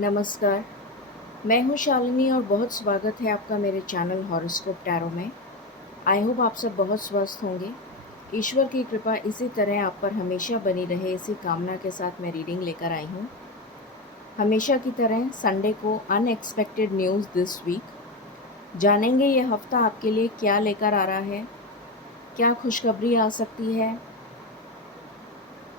नमस्कार, मैं हूँ शालिनी और बहुत स्वागत है आपका मेरे चैनल हॉरोस्कोप टैरो में। आई होप आप सब बहुत स्वस्थ होंगे। ईश्वर की कृपा इसी तरह आप पर हमेशा बनी रहे, इसी कामना के साथ मैं रीडिंग लेकर आई हूँ। हमेशा की तरह संडे को अनएक्सपेक्टेड न्यूज़ दिस वीक। जानेंगे ये हफ्ता आपके लिए क्या लेकर आ रहा है, क्या खुशखबरी आ सकती है,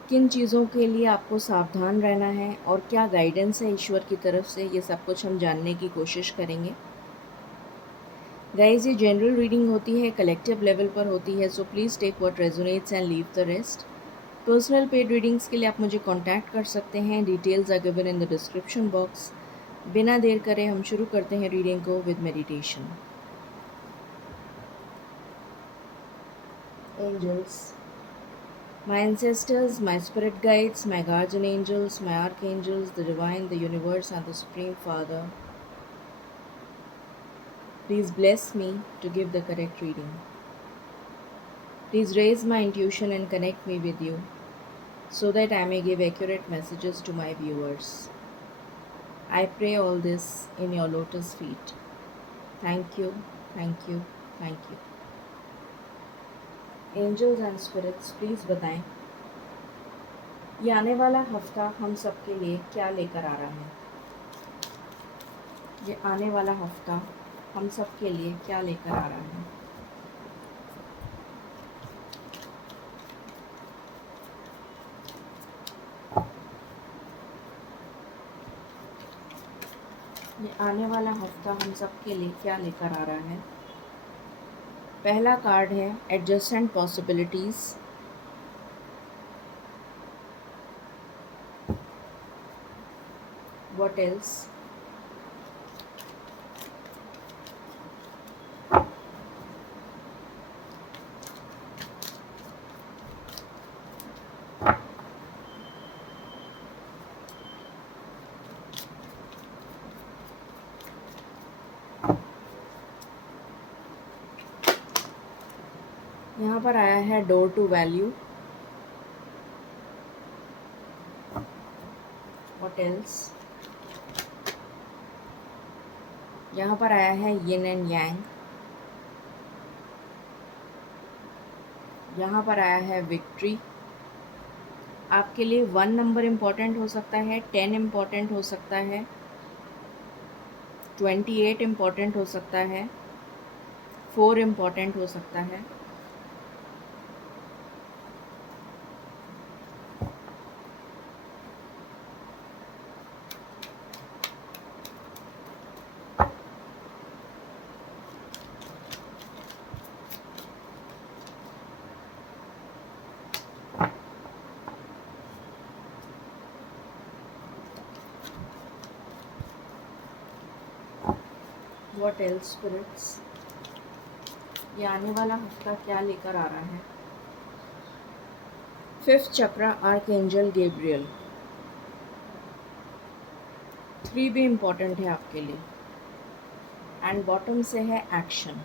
किन चीज़ों के लिए आपको सावधान रहना है और क्या गाइडेंस है ईश्वर की तरफ से, ये सब कुछ हम जानने की कोशिश करेंगे। गाइज, ये जनरल रीडिंग होती है, कलेक्टिव लेवल पर होती है, so please take what resonates and leave the rest. Personal paid readings के लिए आप मुझे कांटेक्ट कर सकते हैं, details are given in the description box. बिना देर करे हम शुरू करते हैं रीडिंग को with meditation. Angels, my ancestors, my spirit guides, my guardian angels, my archangels, the divine, the universe, and the Supreme Father, please bless me to give the correct reading. Please raise my intuition and connect me with you so that I may give accurate messages to my viewers. I pray all this in your lotus feet. Thank you, thank you, thank you. Angels and spirits, please बताएं ये आने वाला हफ्ता हम सबके लिए क्या लेकर आ रहा है। ये आने वाला हफ्ता हम सबके लिए क्या लेकर आ रहा है। ये आने वाला हफ्ता हम सबके लिए क्या लेकर आ रहा है। पहला कार्ड है एडजस्टेंट पॉसिबिलिटीज़। What else. यहाँ पर आया है door to value. What else. यहाँ पर आया है यिन एंड यांग। यहाँ पर आया है विक्ट्री। आपके लिए 1 नंबर इम्पॉर्टेंट हो सकता है, 10 इम्पॉर्टेंट हो सकता है, 28 इम्पॉर्टेंट हो सकता है, 4 इम्पॉर्टेंट हो सकता है। व्हाट एल्स स्पिरिट्स, ये आने वाला हफ्ता क्या लेकर आ रहा है। 5th चक्र आर्कएंजल गैब्रियल। 3 भी इम्पॉर्टेंट है आपके लिए। एंड बॉटम से है एक्शन।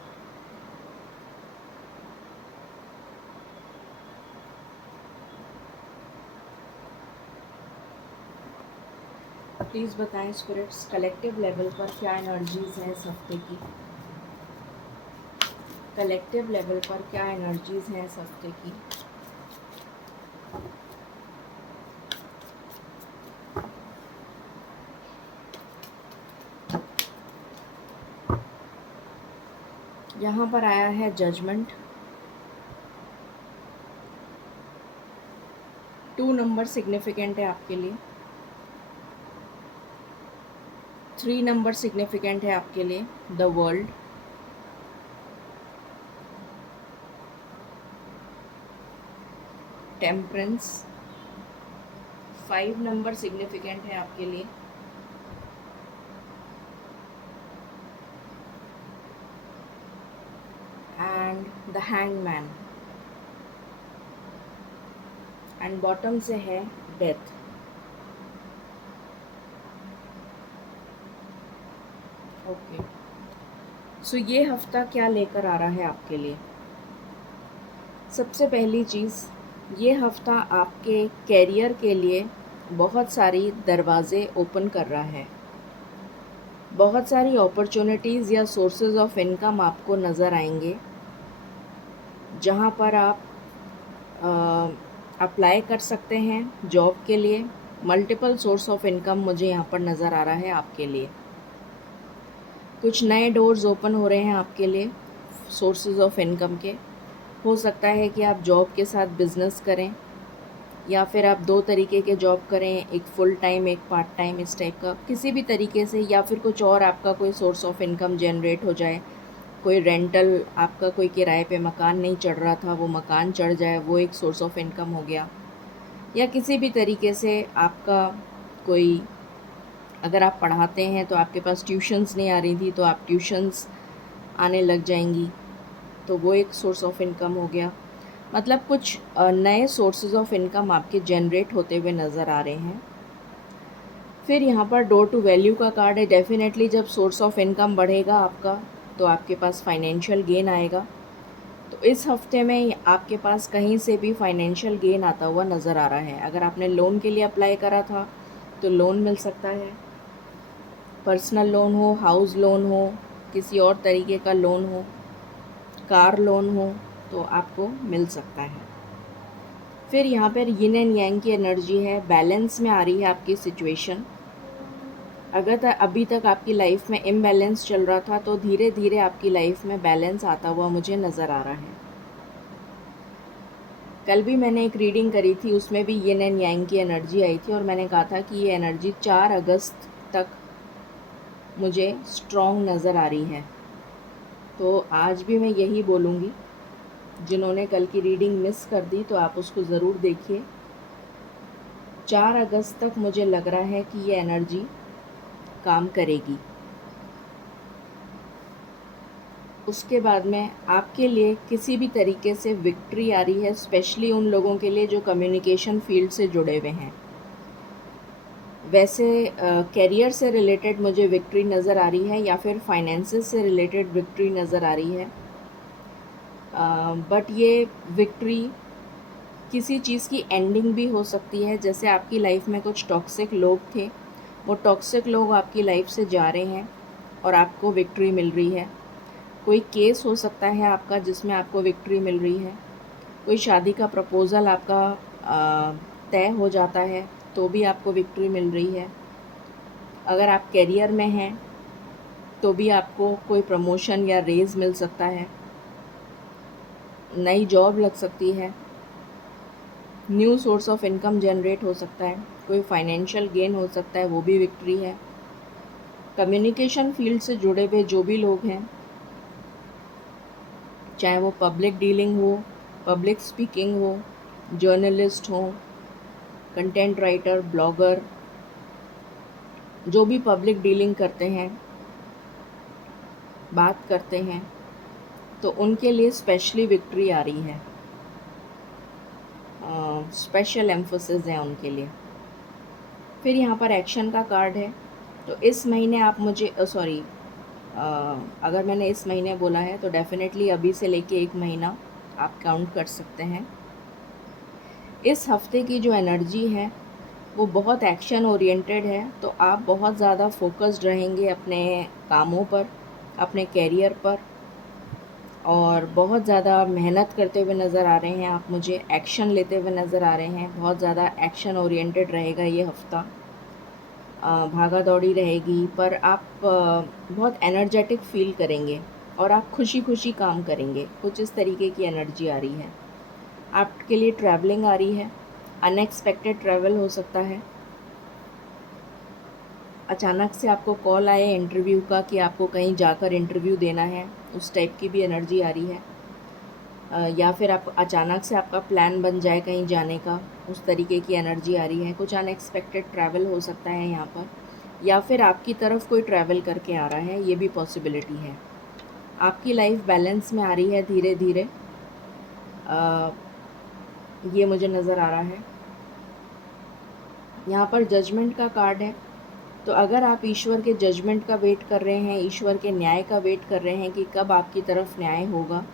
प्लीज़ बताएं स्पिरिट्स, कलेक्टिव लेवल पर क्या एनर्जीज हैं इस हफ्ते की। कलेक्टिव लेवल पर क्या एनर्जीज हैं इस हफ्ते की। यहाँ पर आया है जजमेंट। 2 नंबर सिग्निफिकेंट है आपके लिए। 3 नंबर सिग्निफिकेंट है आपके लिए, the world. Temperance. 5 number significant है आपके लिए, and the hangman. And bottom से है डेथ। ओके, सो ये हफ्ता क्या लेकर आ रहा है आपके लिए। सबसे पहली चीज़, ये हफ्ता आपके कैरियर के लिए बहुत सारी दरवाज़े ओपन कर रहा है। बहुत सारी अपॉर्चुनिटीज़ या सोर्सेज ऑफ इनकम आपको नज़र आएंगे, जहाँ पर आप अप्लाई कर सकते हैं जॉब के लिए। मल्टीपल सोर्स ऑफ इनकम मुझे यहाँ पर नज़र आ रहा है आपके लिए। कुछ नए डोर्स ओपन हो रहे हैं आपके लिए सोर्सेज ऑफ इनकम के। हो सकता है कि आप जॉब के साथ बिज़नेस करें, या फिर आप दो तरीके के जॉब करें, एक फुल टाइम एक पार्ट टाइम, इस टाइप का किसी भी तरीके से, या फिर कुछ और आपका कोई सोर्स ऑफ इनकम जनरेट हो जाए। कोई रेंटल, आपका कोई किराए पे मकान नहीं चढ़ रहा था, वो मकान चढ़ जाए, वो एक सोर्स ऑफ इनकम हो गया। या किसी भी तरीके से आपका कोई, अगर आप पढ़ाते हैं तो आपके पास ट्यूशन्स नहीं आ रही थी, तो आप ट्यूशन्स आने लग जाएंगी, तो वो एक सोर्स ऑफ इनकम हो गया। मतलब कुछ नए सोर्सेज ऑफ इनकम आपके जनरेट होते हुए नज़र आ रहे हैं। फिर यहाँ पर डोर टू वैल्यू का कार्ड है। डेफिनेटली जब सोर्स ऑफ इनकम बढ़ेगा आपका, तो आपके पास फाइनेंशियल गेन आएगा। तो इस हफ्ते में आपके पास कहीं से भी फाइनेंशियल गेन आता हुआ नज़र आ रहा है। अगर आपने लोन के लिए अप्लाई करा था तो लोन मिल सकता है, पर्सनल लोन हो, हाउस लोन हो, किसी और तरीके का लोन हो, कार लोन हो, तो आपको मिल सकता है। फिर यहाँ पर यिन एंड यांग की एनर्जी है, बैलेंस में आ रही है आपकी सिचुएशन। अगर अभी तक आपकी लाइफ में इम्बैलेंस चल रहा था, तो धीरे धीरे आपकी लाइफ में बैलेंस आता हुआ मुझे नज़र आ रहा है। कल भी मैंने एक रीडिंग करी थी, उसमें भी यिन एंड यांग की एनर्जी आई थी, और मैंने कहा था कि ये एनर्जी 4 अगस्त तक मुझे स्ट्रॉन्ग नज़र आ रही है। तो आज भी मैं यही बोलूँगी। जिन्होंने कल की रीडिंग मिस कर दी, तो आप उसको ज़रूर देखिए। 4 अगस्त तक मुझे लग रहा है कि ये एनर्जी काम करेगी। उसके बाद में आपके लिए किसी भी तरीके से विक्ट्री आ रही है, स्पेशली उन लोगों के लिए जो कम्युनिकेशन फील्ड से जुड़े हुए हैं। वैसे कैरियर से रिलेटेड मुझे विक्ट्री नज़र आ रही है, या फिर फाइनेंसेस से रिलेटेड विक्ट्री नज़र आ रही है। बट ये विक्ट्री किसी चीज़ की एंडिंग भी हो सकती है। जैसे आपकी लाइफ में कुछ टॉक्सिक लोग थे, वो टॉक्सिक लोग आपकी लाइफ से जा रहे हैं और आपको विक्ट्री मिल रही है। कोई केस हो सकता है आपका जिसमें आपको विक्ट्री मिल रही है। कोई शादी का प्रपोज़ल आपका तय हो जाता है, तो भी आपको विक्ट्री मिल रही है। अगर आप करियर में हैं तो भी आपको कोई प्रमोशन या रेज़ मिल सकता है, नई जॉब लग सकती है, new source of income generate हो सकता है, कोई फाइनेंशियल गेन हो सकता है, वो भी विक्ट्री है। कम्युनिकेशन फील्ड से जुड़े हुए जो भी लोग हैं, चाहे वो पब्लिक डीलिंग हो, पब्लिक स्पीकिंग हो, जर्नलिस्ट हो, कंटेंट राइटर, ब्लॉगर, जो भी पब्लिक डीलिंग करते हैं, बात करते हैं, तो उनके लिए स्पेशली विक्ट्री आ रही है। स्पेशल एम्फोसिस है उनके लिए। फिर यहाँ पर एक्शन का कार्ड है। तो इस महीने आप मुझे अगर मैंने इस महीने बोला है, तो डेफिनेटली अभी से लेके 1 महीना आप काउंट कर सकते हैं। इस हफ्ते की जो एनर्जी है वो बहुत एक्शन ओरिएंटेड है। तो आप बहुत ज़्यादा फोकस्ड रहेंगे अपने कामों पर, अपने कैरियर पर, और बहुत ज़्यादा मेहनत करते हुए नज़र आ रहे हैं आप मुझे, एक्शन लेते हुए नज़र आ रहे हैं। बहुत ज़्यादा एक्शन ओरिएंटेड रहेगा ये हफ्ता, भागा दौड़ी रहेगी, पर आप बहुत एनर्जेटिक फील करेंगे और आप खुशी खुशी काम करेंगे। कुछ इस तरीके की एनर्जी आ रही है। आपके लिए ट्रैवलिंग आ रही है, अनएक्सपेक्टेड ट्रैवल हो सकता है। अचानक से आपको कॉल आए इंटरव्यू का कि आपको कहीं जाकर इंटरव्यू देना है, उस टाइप की भी एनर्जी आ रही है। या फिर आप अचानक से आपका प्लान बन जाए कहीं जाने का, उस तरीके की एनर्जी आ रही है। कुछ अनएक्सपेक्टेड ट्रैवल हो सकता है यहाँ पर, या फिर आपकी तरफ कोई ट्रैवल करके आ रहा है, ये भी पॉसिबिलिटी है। आपकी लाइफ बैलेंस में आ रही है धीरे धीरे, ये मुझे नज़र आ रहा है। यहाँ पर जजमेंट का कार्ड है। तो अगर आप ईश्वर के जजमेंट का वेट कर रहे हैं, ईश्वर के न्याय का वेट कर रहे हैं कि कब आपकी तरफ न्याय होगा,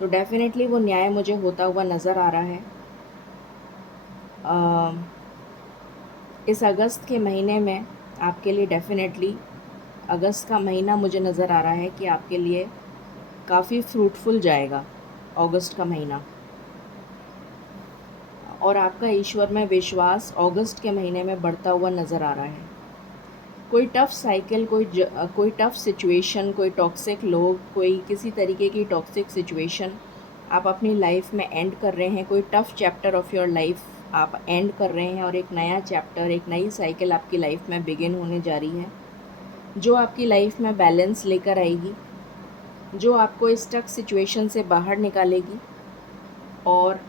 तो डेफिनेटली वो न्याय मुझे होता हुआ नज़र आ रहा है। इस अगस्त के महीने में आपके लिए डेफिनेटली अगस्त का महीना मुझे नज़र आ रहा है कि आपके लिए काफ़ी फ्रूटफुल जाएगा, अगस्त का महीना। और आपका ईश्वर में विश्वास अगस्त के महीने में बढ़ता हुआ नज़र आ रहा है। कोई टफ़ साइकिल, कोई टफ़ सिचुएशन, कोई टॉक्सिक लोग, कोई किसी तरीके की टॉक्सिक सिचुएशन आप अपनी लाइफ में एंड कर रहे हैं। कोई tough chapter of your life आप एंड कर रहे हैं और एक नया चैप्टर, एक नई साइकिल आपकी लाइफ में बिगिन होने जा रही है, जो आपकी लाइफ में बैलेंस लेकर आएगी, जो आपको स्टक सिचुएशन से बाहर निकालेगी और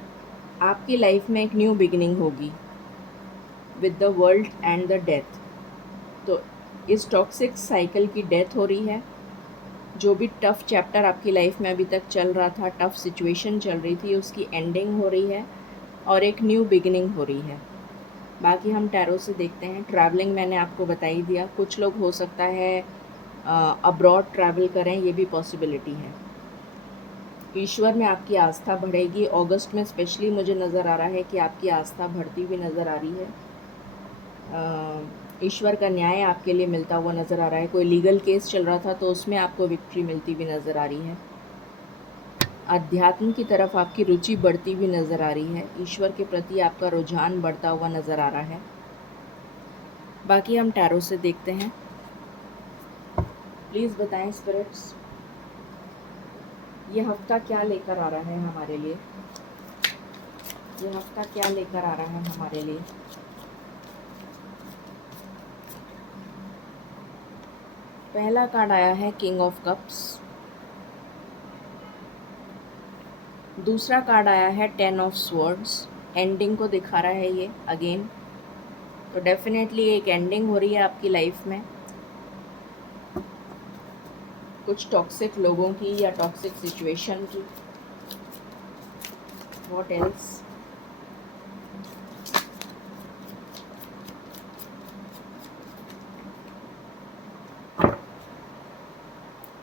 आपकी लाइफ में एक न्यू बिगिनिंग होगी with the world and the death. तो इस टॉक्सिक साइकिल की डेथ हो रही है। जो भी टफ़ चैप्टर आपकी लाइफ में अभी तक चल रहा था, टफ़ सिचुएशन चल रही थी, उसकी एंडिंग हो रही है और एक न्यू बिगिनिंग हो रही है। बाकी हम टैरो से देखते हैं। ट्रैवलिंग मैंने आपको बता ही दिया। कुछ लोग हो सकता है अब्रॉड ट्रैवल करें, ये भी पॉसिबिलिटी है। ईश्वर में आपकी आस्था बढ़ेगी। अगस्त में स्पेशली मुझे नज़र आ रहा है कि आपकी आस्था बढ़ती हुई नज़र आ रही है। ईश्वर का न्याय आपके लिए मिलता हुआ नज़र आ रहा है। कोई लीगल केस चल रहा था तो उसमें आपको विक्ट्री मिलती हुई नज़र आ रही है। अध्यात्म की तरफ आपकी रुचि बढ़ती हुई नज़र आ रही है। ईश्वर के प्रति आपका रुझान बढ़ता हुआ नज़र आ रहा है। बाकी हम टैरो से देखते हैं। प्लीज़ बताएं स्पिरिट्स, ये हफ्ता क्या लेकर आ रहा है हमारे लिए। ये हफ्ता क्या लेकर आ रहा है हमारे लिए। पहला कार्ड आया है किंग ऑफ कप्स। दूसरा कार्ड आया है 10 ऑफ स्वॉर्ड्स। एंडिंग को दिखा रहा है ये अगेन। तो डेफिनेटली एक एंडिंग हो रही है आपकी लाइफ में, कुछ टॉक्सिक लोगों की या टॉक्सिक सिचुएशन की। What else.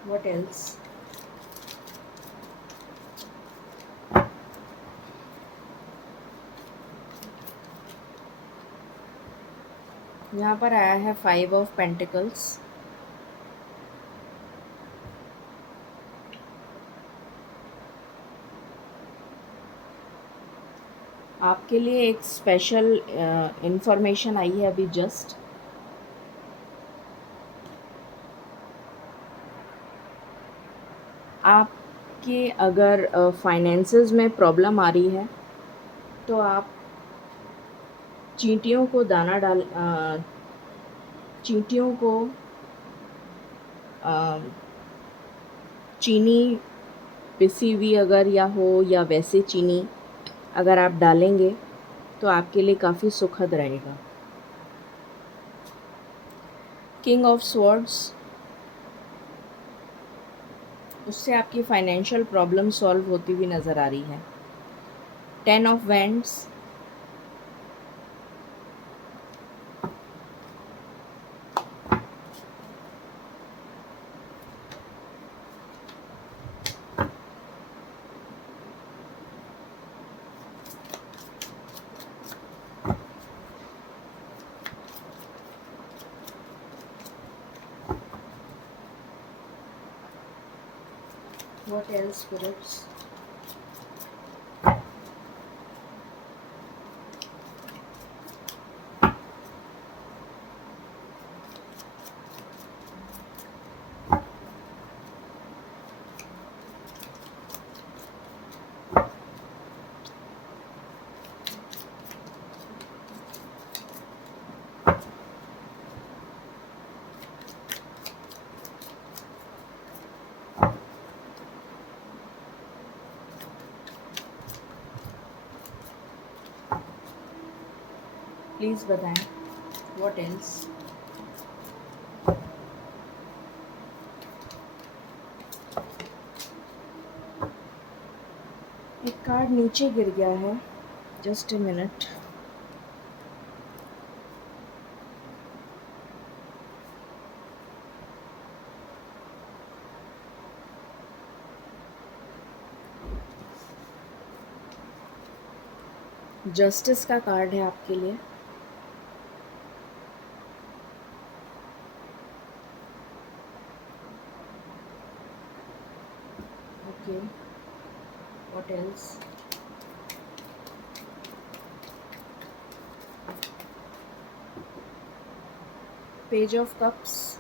What else. यहाँ पर आया है 5 ऑफ पेंटिकल्स। आपके लिए एक स्पेशल इंफॉर्मेशन आई है अभी जस्ट। आपके अगर फाइनेंसेस में प्रॉब्लम आ रही है तो आप चींटियों को दाना डाल चींटियों को अ, चीनी पिसी हुई अगर या हो या वैसे चीनी अगर आप डालेंगे तो आपके लिए काफ़ी सुखद रहेगा। किंग ऑफ स्वॉर्ड्स, उससे आपकी फाइनेंशियल प्रॉब्लम सॉल्व होती हुई नज़र आ रही है। 10 of wands, what else spirits. Please बताएं व्हाट एल्स। एक कार्ड नीचे गिर गया है, जस्ट ए मिनट। जस्टिस का कार्ड है आपके लिए। Okay, what else? Page of Cups.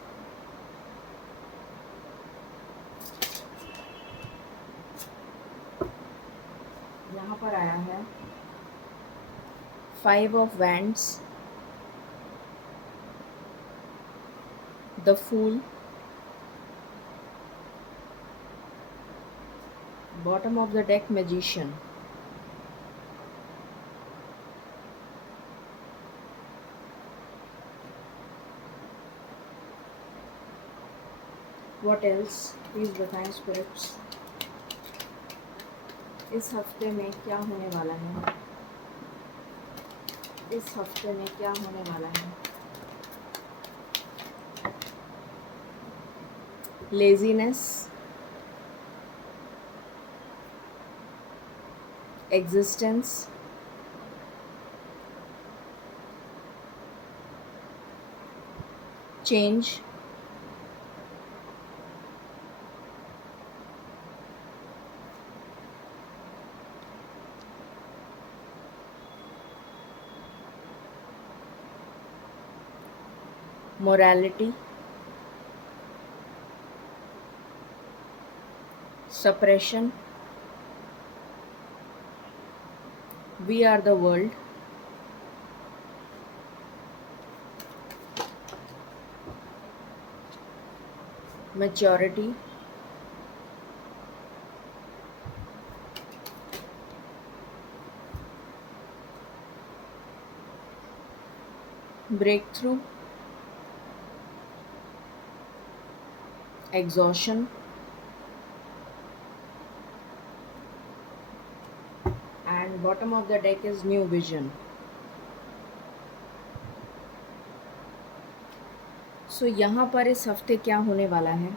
यहाँ पर आया है 5 of Wands, the Fool, bottom of the deck Magician. What else? Please बताएं स्पिरिट्स, इस हफ्ते में क्या होने वाला है? इस हफ्ते में क्या होने वाला है? Laziness, existence, change, morality, suppression, we are the world, maturity, breakthrough, exhaustion, and bottom of the deck is new vision. सो यहाँ पर इस हफ्ते क्या होने वाला है?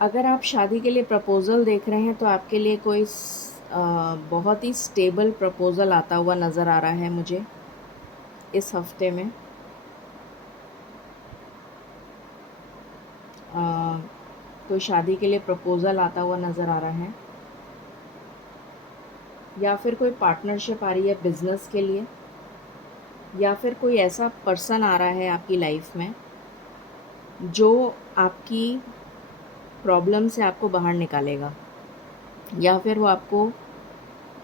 अगर आप शादी के लिए प्रपोज़ल देख रहे हैं तो आपके लिए कोई बहुत ही स्टेबल प्रपोज़ल आता हुआ नज़र आ रहा है मुझे इस हफ्ते में। कोई शादी के लिए प्रपोज़ल आता हुआ नज़र आ रहा है, या फिर कोई पार्टनरशिप आ रही है बिज़नेस के लिए, या फिर कोई ऐसा पर्सन आ रहा है आपकी लाइफ में जो आपकी प्रॉब्लम से आपको बाहर निकालेगा, या फिर वो आपको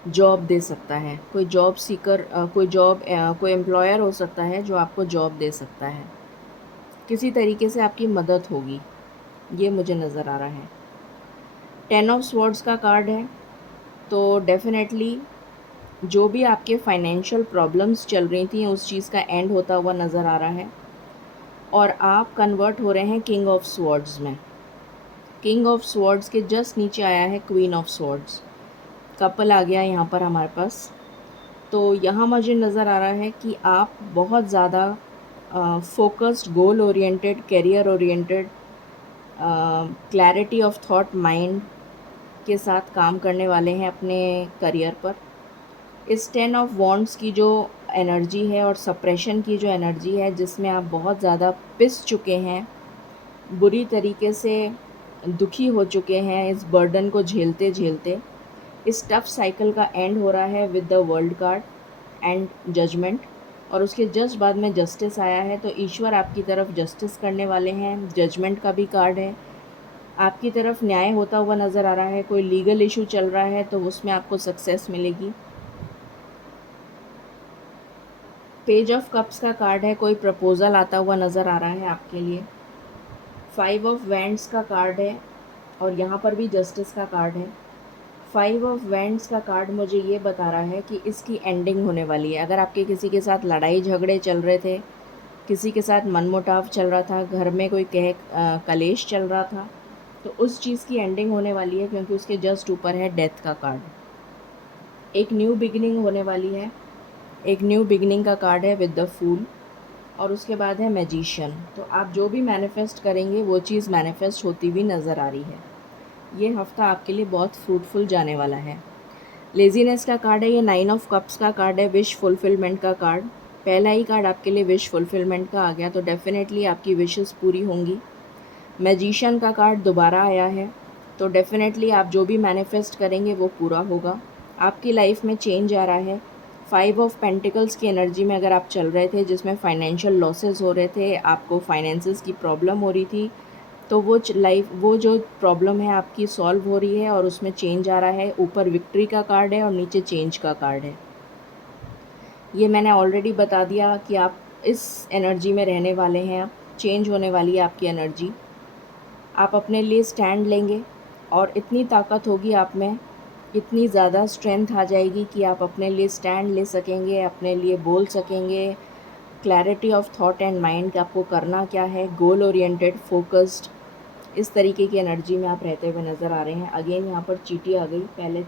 जॉब दे सकता है। कोई जॉब सीकर, कोई एम्प्लॉयर हो सकता है जो आपको जॉब दे सकता है। किसी तरीके से आपकी मदद होगी, ये मुझे नज़र आ रहा है। 10 ऑफ स्वॉर्ड्स का कार्ड है, तो डेफिनेटली जो भी आपके फाइनेंशियल प्रॉब्लम्स चल रही थी उस चीज़ का एंड होता हुआ नज़र आ रहा है, और आप कन्वर्ट हो रहे हैं किंग ऑफ स्वॉर्ड्स में। किंग ऑफ स्वॉर्ड्स के जस्ट नीचे आया है क्वीन ऑफ स्वॉर्ड्स, कपल आ गया यहाँ पर हमारे पास। तो यहाँ मुझे नज़र आ रहा है कि आप बहुत ज़्यादा focused, goal oriented, career oriented, clarity of thought, mind के साथ काम करने वाले हैं अपने करियर पर। इस 10 ऑफ वॉन्ड्स की जो एनर्जी है और सप्रेशन की जो एनर्जी है, जिसमें आप बहुत ज़्यादा पिस चुके हैं, बुरी तरीके से दुखी हो चुके हैं इस बर्डन को झेलते झेलते, इस टफ साइकिल का एंड हो रहा है with the world card and judgement. और उसके जस्ट बाद में जस्टिस आया है, तो ईश्वर आपकी तरफ जस्टिस करने वाले हैं। जजमेंट का भी कार्ड है, आपकी तरफ न्याय होता हुआ नज़र आ रहा है। कोई लीगल इशू चल रहा है तो उसमें आपको सक्सेस मिलेगी। पेज ऑफ कप्स का कार्ड है, कोई प्रपोज़ल आता हुआ नज़र आ रहा है आपके लिए। 5 ऑफ वैंड्स का कार्ड है, और यहाँ पर भी जस्टिस का कार्ड है। 5 ऑफ वैंड्स का कार्ड मुझे ये बता रहा है कि इसकी एंडिंग होने वाली है। अगर आपके किसी के साथ लड़ाई झगड़े चल रहे थे, किसी के साथ मनमुटाव चल रहा था, घर में कोई कलेश चल रहा था, तो उस चीज़ की एंडिंग होने वाली है, क्योंकि उसके जस्ट ऊपर है डेथ का कार्ड। एक न्यू बिगिनिंग होने वाली है। एक न्यू बिगिनिंग का कार्ड है विद द फूल, और उसके बाद है मैजिशियन। तो आप जो भी मैनिफेस्ट करेंगे वो चीज़ मैनिफेस्ट होती हुई नज़र आ रही है। ये हफ्ता आपके लिए बहुत फ्रूटफुल जाने वाला है। लेज़ीनेस का कार्ड है, ये 9 ऑफ कप्स का कार्ड है, विश फुलफिलमेंट का कार्ड। पहला ही कार्ड आपके लिए विश फुलफिलमेंट का आ गया, तो डेफिनेटली आपकी विशेस पूरी होंगी। मैजिशियन का कार्ड दोबारा आया है, तो डेफ़िनेटली आप जो भी मैनिफेस्ट करेंगे वो पूरा होगा। आपकी लाइफ में चेंज आ रहा है। 5 ऑफ पेंटिकल्स की एनर्जी में अगर आप चल रहे थे जिसमें फाइनेंशियल लॉसेस हो रहे थे, आपको फाइनेंसेस की प्रॉब्लम हो रही थी, तो वो जो प्रॉब्लम है आपकी सॉल्व हो रही है और उसमें चेंज आ रहा है। ऊपर विक्ट्री का कार्ड है और नीचे चेंज का कार्ड है। ये मैंने ऑलरेडी बता दिया कि आप इस एनर्जी में रहने वाले हैं। अब चेंज होने वाली है आपकी एनर्जी। आप अपने लिए स्टैंड लेंगे और इतनी ताकत होगी आप में, इतनी ज़्यादा स्ट्रेंथ आ जाएगी कि आप अपने लिए स्टैंड ले सकेंगे, अपने लिए बोल सकेंगे। Clarity of thought and mind, आपको करना क्या है, गोल ओरिएंटेड, फोकस्ड, इस तरीके की एनर्जी में आप रहते हुए नज़र आ रहे हैं। अगेन यहाँ पर चींटी आ गई। पहले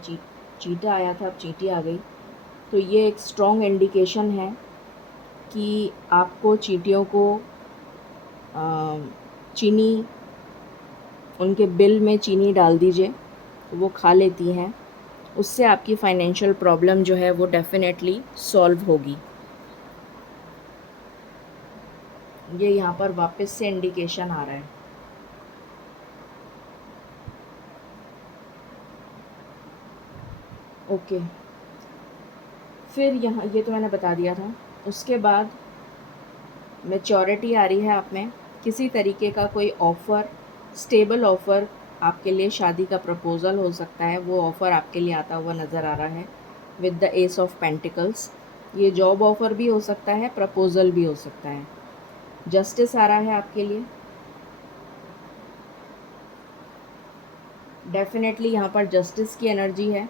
चीता आया था, अब चींटी आ गई। तो ये एक स्ट्रॉन्ग इंडिकेशन है कि आपको चींटियों को चीनी, उनके बिल में चीनी डाल दीजिए, वो खा लेती हैं। उससे आपकी फाइनेंशियल प्रॉब्लम जो है वो डेफ़िनेटली सॉल्व होगी। ये यहाँ पर वापस से इंडिकेशन आ रहा है। ओके, फिर यहाँ ये तो मैंने बता दिया था। उसके बाद मैच्योरिटी आ रही है आप में। किसी तरीके का कोई ऑफ़र, स्टेबल ऑफ़र, आपके लिए शादी का प्रपोज़ल हो सकता है, वो ऑफ़र आपके लिए आता हुआ नज़र आ रहा है with the S of pentacles. ये जॉब ऑफ़र भी हो सकता है, प्रपोज़ल भी हो सकता है। जस्टिस आ रहा है आपके लिए। डेफ़िनेटली यहाँ पर जस्टिस की एनर्जी है।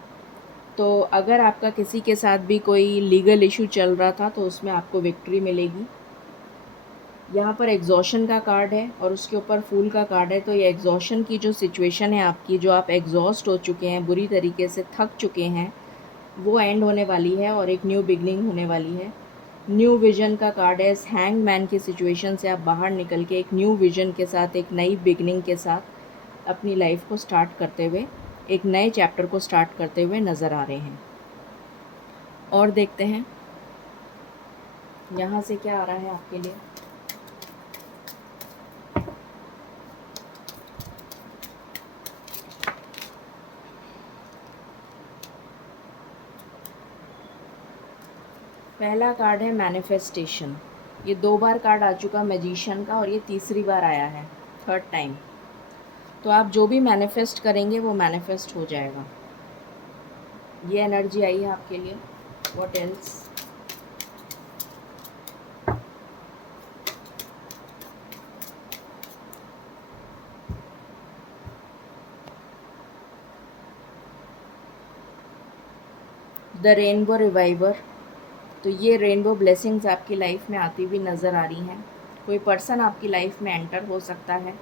तो अगर आपका किसी के साथ भी कोई लीगल इशू चल रहा था तो उसमें आपको विक्ट्री मिलेगी। यहाँ पर एग्ज़ॉशन का कार्ड है और उसके ऊपर फूल का कार्ड है। तो ये एग्ज़ॉशन की जो सिचुएशन है आपकी, जो आप एग्ज़ॉस्ट हो चुके हैं, बुरी तरीके से थक चुके हैं, वो एंड होने वाली है और एक न्यू बिगनिंग होने वाली है। न्यू विज़न का कार्ड है। इस हैंगमैन की सिचुएशन से आप बाहर निकल के एक न्यू विज़न के साथ, एक नई बिगनिंग के साथ अपनी लाइफ को स्टार्ट करते हुए, एक नए चैप्टर को स्टार्ट करते हुए नज़र आ रहे हैं। और देखते हैं यहाँ से क्या आ रहा है आपके लिए। पहला कार्ड है मैनिफेस्टेशन। ये 2 बार कार्ड आ चुका मैजिशियन का और ये तीसरी बार आया है, थर्ड टाइम। तो आप जो भी मैनिफेस्ट करेंगे वो मैनिफेस्ट हो जाएगा। ये एनर्जी आई है आपके लिए। What else? The rainbow reviver. तो ये रेनबो ब्लेसिंग्स आपकी लाइफ में आती हुई नज़र आ रही हैं। कोई पर्सन आपकी लाइफ में एंटर हो सकता है।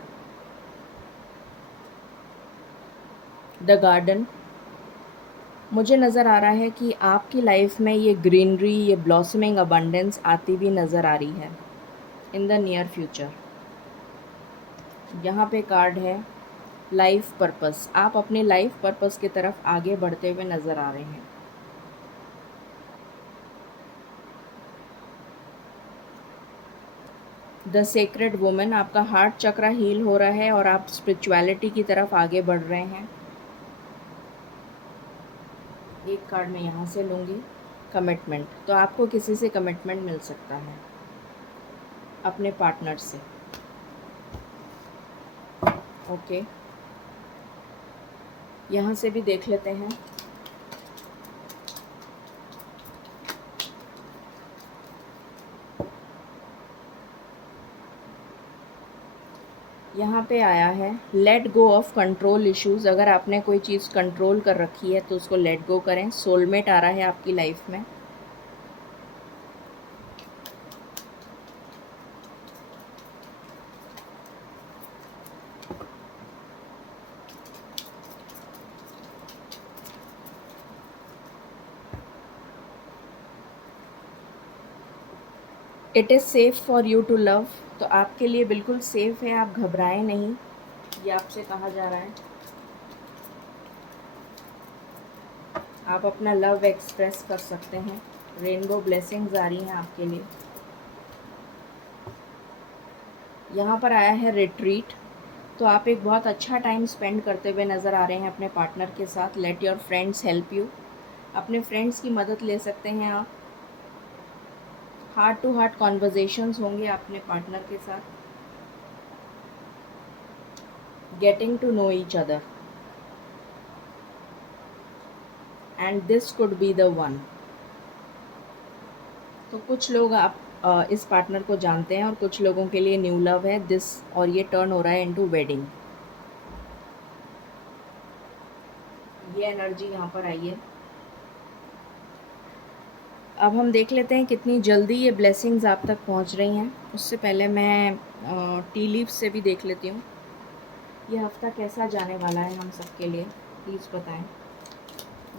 The garden. मुझे नज़र आ रहा है कि आपकी लाइफ में ये ग्रीनरी, ये ब्लॉसमिंग अबंडेंस आती हुई नज़र आ रही है इन द नियर फ्यूचर। यहाँ पे कार्ड है लाइफ पर्पस। आप अपने लाइफ पर्पस की तरफ आगे बढ़ते हुए नज़र आ रहे हैं। The sacred woman. आपका हार्ट चक्रा हील हो रहा है और आप स्पिरिचुअलिटी की तरफ आगे बढ़ रहे हैं। एक कार्ड मैं यहाँ से लूँगी, कमिटमेंट। तो आपको किसी से कमिटमेंट मिल सकता है, अपने पार्टनर से। ओके, यहाँ से भी देख लेते हैं। यहाँ पे आया है let go of control issues. अगर आपने कोई चीज़ कंट्रोल कर रखी है तो उसको लेट गो करें। सोलमेट आ रहा है आपकी लाइफ में। It is safe for you to love. तो आपके लिए बिल्कुल सेफ़ है, आप घबराएं नहीं, ये आपसे कहा जा रहा है। आप अपना लव एक्सप्रेस कर सकते हैं। रेनबो ब्लेसिंग्स आ रही हैं आपके लिए। यहाँ पर आया है रिट्रीट। तो आप एक बहुत अच्छा टाइम स्पेंड करते हुए नज़र आ रहे हैं अपने पार्टनर के साथ। Let your friends help you. अपने फ्रेंड्स की मदद ले सकते हैं आप। हार्ट टू हार्ट कॉन्वर्जेशंस होंगे अपने पार्टनर के साथ। Getting to know each other and this could be the one. तो कुछ लोग आप इस पार्टनर को जानते हैं और कुछ लोगों के लिए न्यू लव है दिस, और ये टर्न हो रहा है इनटू वेडिंग। ये एनर्जी यहाँ पर आई है। अब हम देख लेते हैं कितनी जल्दी ये ब्लेसिंग्स आप तक पहुँच रही हैं। उससे पहले मैं टी लीव्स से भी देख लेती हूँ। ये हफ़्ता कैसा जाने वाला है हम सब के लिए, प्लीज़ बताएं।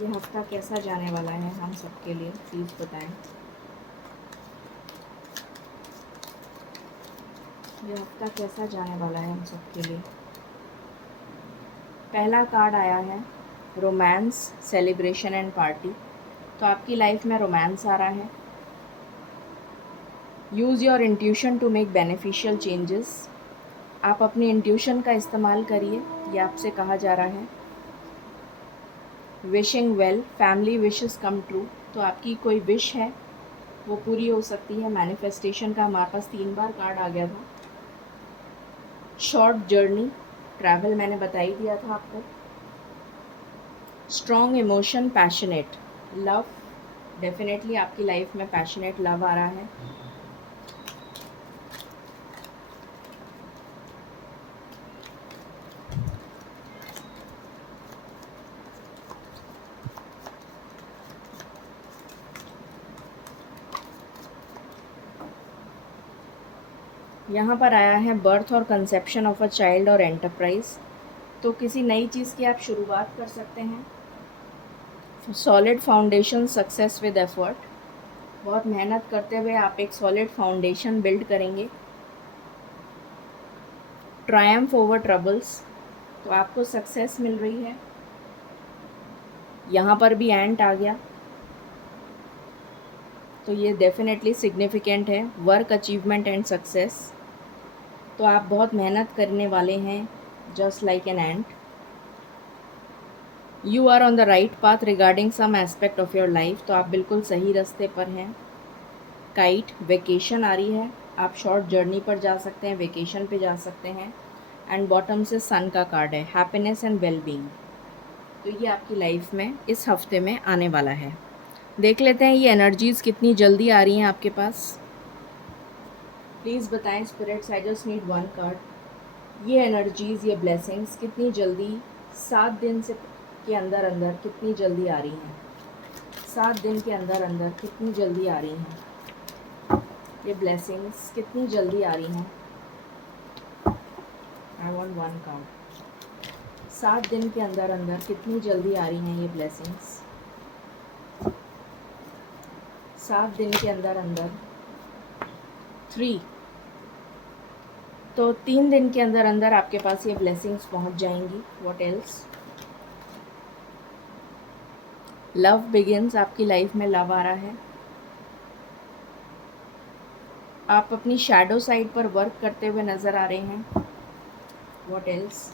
ये हफ़्ता कैसा जाने वाला है हम सब के लिए, प्लीज़ बताएं। ये हफ़्ता कैसा जाने वाला है हम सब के लिए। पहला कार्ड आया है रोमांस, सेलिब्रेशन एंड पार्टी। तो आपकी लाइफ में रोमांस आ रहा है। Use your intuition to make beneficial changes. आप अपनी इंट्यूशन का इस्तेमाल करिए, ये आपसे कहा जा रहा है। Wishing well, family wishes come true. तो आपकी कोई विश है वो पूरी हो सकती है। मैनिफेस्टेशन का हमारे पास 3 बार कार्ड आ गया था। शॉर्ट जर्नी, ट्रैवल मैंने बता ही दिया था आपको। Strong emotion, passionate love, definitely आपकी लाइफ में पैशनेट लव आ रहा है। यहाँ पर आया है बर्थ और कंसेप्शन ऑफ अ चाइल्ड और एंटरप्राइज। तो किसी नई चीज़ की आप शुरुआत कर सकते हैं। Solid foundation, success with effort. बहुत मेहनत करते हुए आप एक सॉलिड फाउंडेशन बिल्ड करेंगे। ट्रायम्फ ओवर ट्रबल्स, तो आपको सक्सेस मिल रही है। यहाँ पर भी एंट आ गया, तो ये डेफिनेटली सिग्निफिकेंट है। वर्क अचीवमेंट एंड सक्सेस, तो आप बहुत मेहनत करने वाले हैं, just like an ant. You are on the right path regarding some aspect of your life, तो आप बिल्कुल सही रास्ते पर हैं। काइट, वेकेशन आ रही है। आप शॉर्ट जर्नी पर जा सकते हैं, वेकेशन पे जा सकते हैं। एंड बॉटम से सन का कार्ड है, हैप्पीनेस एंड वेलबींग। तो ये आपकी लाइफ में इस हफ्ते में आने वाला है। देख लेते हैं ये एनर्जीज़ कितनी जल्दी आ रही हैं आपके पास। प्लीज़ बताएं spirits, I just need 1 card. ये एनर्जीज़, ये ब्लेसिंग्स कितनी जल्दी 7 दिन से के अंदर अंदर कितनी जल्दी आ रही हैं। 7 दिन के अंदर अंदर कितनी जल्दी आ रही हैं ये ब्लेसिंग्स, कितनी जल्दी आ रही हैं। I want 1 card. 7 दिन के अंदर अंदर कितनी जल्दी आ रही हैं ये ब्लेसिंग्स। 7 दिन के अंदर अंदर 3। तो 3 दिन के अंदर अंदर आपके पास ये ब्लेसिंग्स पहुंच जाएंगी। What else. लव बिगिंस, आपकी लाइफ में लव आ रहा है। आप अपनी शैडो साइड पर वर्क करते हुए नज़र आ रहे हैं। What else.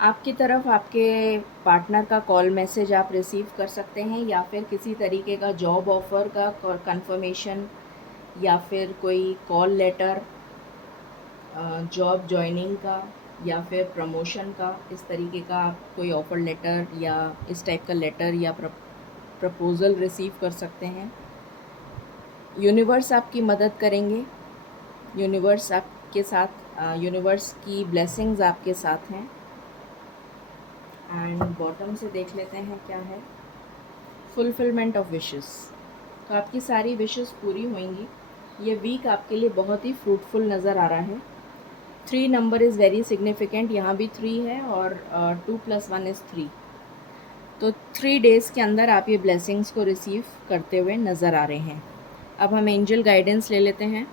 आपकी तरफ आपके पार्टनर का कॉल मैसेज आप रिसीव कर सकते हैं, या फिर किसी तरीके का जॉब ऑफ़र का कंफर्मेशन, या फिर कोई कॉल लेटर जॉब जॉइनिंग का, या फिर प्रमोशन का, इस तरीके का आप कोई ऑफ़र लेटर या इस टाइप का लेटर या प्रपोज़ल रिसीव कर सकते हैं। यूनिवर्स आपकी मदद करेंगे। यूनिवर्स आपके साथ, यूनिवर्स की ब्लेसिंग्स आपके साथ हैं। एंड बॉटम से देख लेते हैं क्या है। फुलफिलमेंट ऑफ विशेस, तो आपकी सारी विशेस पूरी होंगी। ये वीक आपके लिए बहुत ही फ्रूटफुल नज़र आ रहा है। 3 नंबर इज़ वेरी सिग्निफिकेंट। यहाँ भी 3 है और 2 + 1 इज़ 3। तो 3 डेज़ के अंदर आप ये ब्लेसिंग्स को रिसीव करते हुए नज़र आ रहे हैं। अब हम एंजल गाइडेंस ले लेते हैं।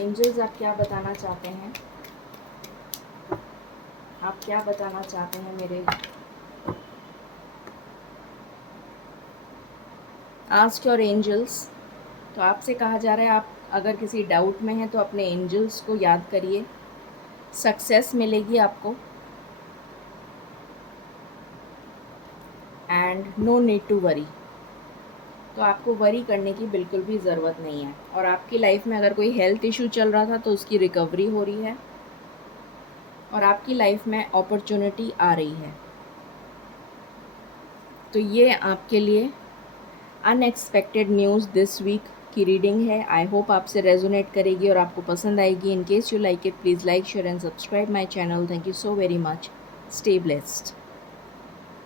एंजल्स आप क्या बताना चाहते हैं? आप क्या बताना चाहते हैं मेरे? Ask your angels. तो आपसे कहा जा रहा है आप अगर किसी डाउट में हैं तो अपने एंजल्स को याद करिए, सक्सेस मिलेगी आपको। And no need to worry. तो आपको वरी करने की बिल्कुल भी ज़रूरत नहीं है। और आपकी लाइफ में अगर कोई हेल्थ इशू चल रहा था तो उसकी रिकवरी हो रही है और आपकी लाइफ में अपॉर्चुनिटी आ रही है। तो ये आपके लिए अनएक्सपेक्टेड न्यूज़ दिस वीक की रीडिंग है। आई होप आपसे रेजोनेट करेगी और आपको पसंद आएगी। In case you like it, please like, share and subscribe my channel. Thank you so very much. Stay blessed.